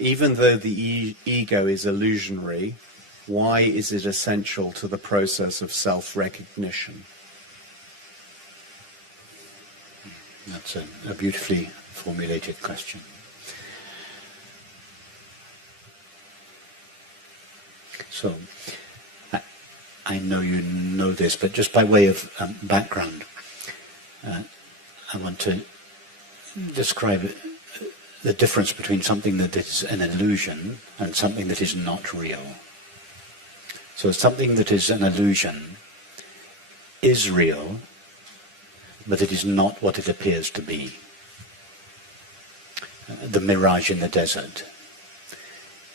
Even though the ego is illusionary, why is it essential to the process of self-recognition? That's a beautifully formulated question. So, I know you know this, but just by way of background, I want to describe the difference between something that is an illusion and something that is not real. So something that is an illusion is real, but it is not what it appears to be. The mirage in the desert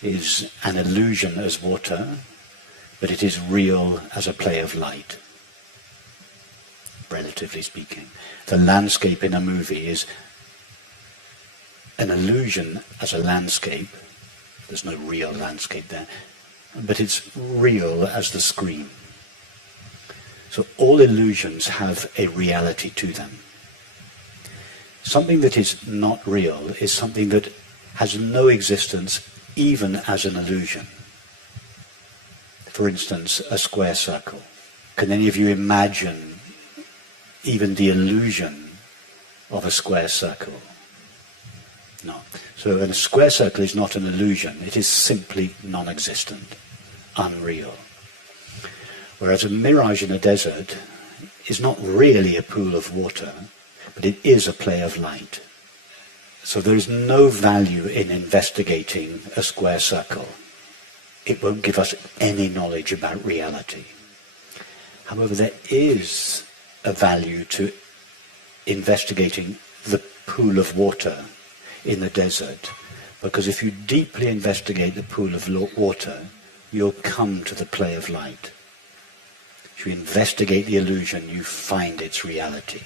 is an illusion as water, but it is real as a play of light, relatively speaking. The landscape in a movie is an illusion as a landscape. There's no real landscape there, but it's real as the screen. So all illusions have a reality to them. Something that is not real is something that has no existence even as an illusion. For instance, a square circle. Can any of you imagine even the illusion of a square circle? No. So a square circle is not an illusion. It is simply non-existent, unreal. Whereas a mirage in a desert is not really a pool of water, but it is a play of light. So there is no value in investigating a square circle. It won't give us any knowledge about reality. However, there is a value to investigating the pool of water in the desert, because if you deeply investigate the pool of water, you'll come to the play of light. If you investigate the illusion, you find its reality.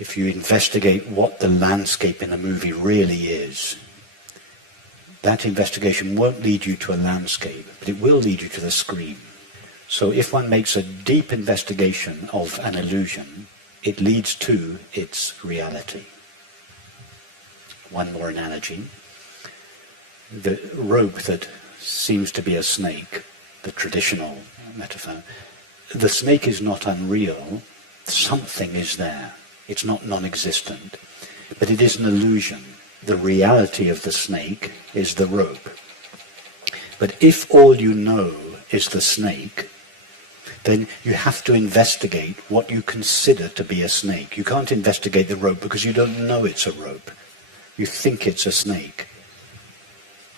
If you investigate what the landscape in a movie really is, that investigation won't lead you to a landscape, but it will lead you to the screen. So if one makes a deep investigation of an illusion, it leads to its reality. One more analogy. The rope that seems to be a snake, the traditional metaphor, the snake is not unreal. Something is there. It's not non-existent, but it is an illusion. The reality of the snake is the rope. But if all you know is the snake, then you have to investigate what you consider to be a snake. You can't investigate the rope because you don't know it's a rope. You think it's a snake.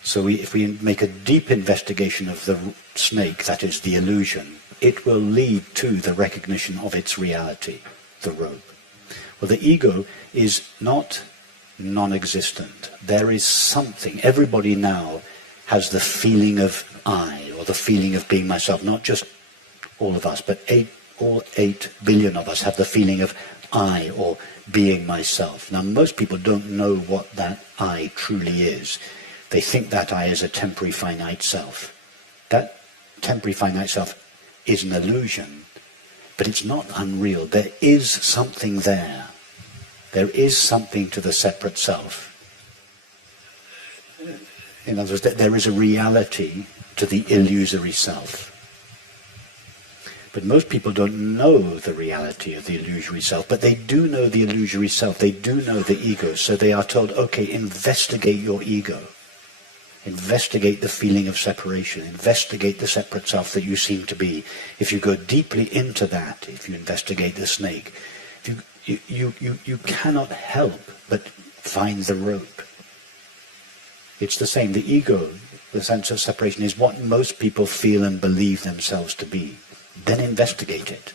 So if we make a deep investigation of the snake, that is the illusion, it will lead to the recognition of its reality, the rope. Well, the ego is not non-existent. There is something. Everybody now has the feeling of I, or the feeling of being myself. Not just all of us, but all 8 billion of us have the feeling of I, or being myself. Now, most people don't know what that I truly is. They think that I is a temporary finite self. That temporary finite self is an illusion, but it's not unreal. There is something there. There is something to the separate self. In other words, there is a reality to the illusory self. But most people don't know the reality of the illusory self, but they do know the illusory self. They do know the ego, so they are told, okay, investigate your ego. Investigate the feeling of separation. Investigate the separate self that you seem to be. If you go deeply into that, if you investigate the snake, you cannot help but find the rope. It's the same. The ego, the sense of separation, is what most people feel and believe themselves to be. Then investigate it.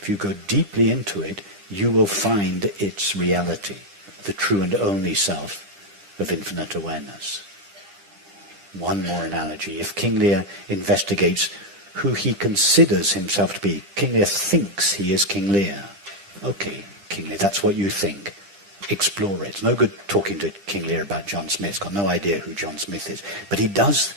If you go deeply into it, you will find its reality, the true and only self of infinite awareness. One more analogy. If King Lear investigates who he considers himself to be, King Lear thinks he is King Lear. Okay, King Lear, that's what you think. Explore it. No good talking to King Lear about John Smith. He's got no idea who John Smith is. But he does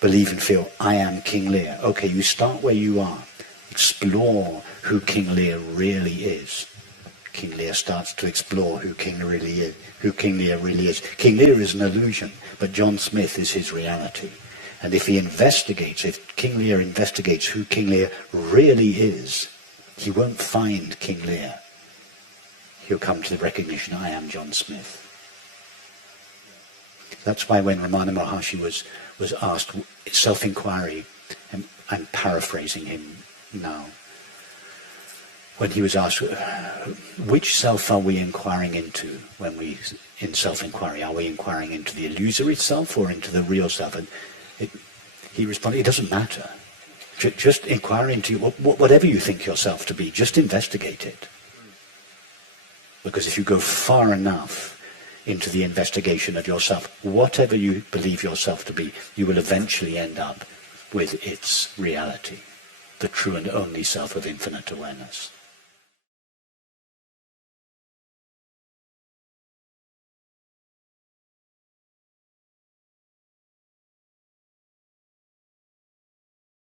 believe and feel, I am King Lear. Okay, you start where you are. Explore who King Lear really is. King Lear starts to explore who King Lear really is. King Lear is an illusion, but John Smith is his reality. And if King Lear investigates who King Lear really is, he won't find King Lear. He'll come to the recognition, I am John Smith. That's why when Ramana Maharshi was asked self-inquiry, and I'm paraphrasing him now, when he was asked, which self are we inquiring into when we, in self-inquiry, are we inquiring into the illusory self or into the real self? And he responded, it doesn't matter. Just inquire into whatever you think yourself to be, just investigate it. Because if you go far enough into the investigation of yourself, whatever you believe yourself to be, you will eventually end up with its reality, the true and only self of infinite awareness.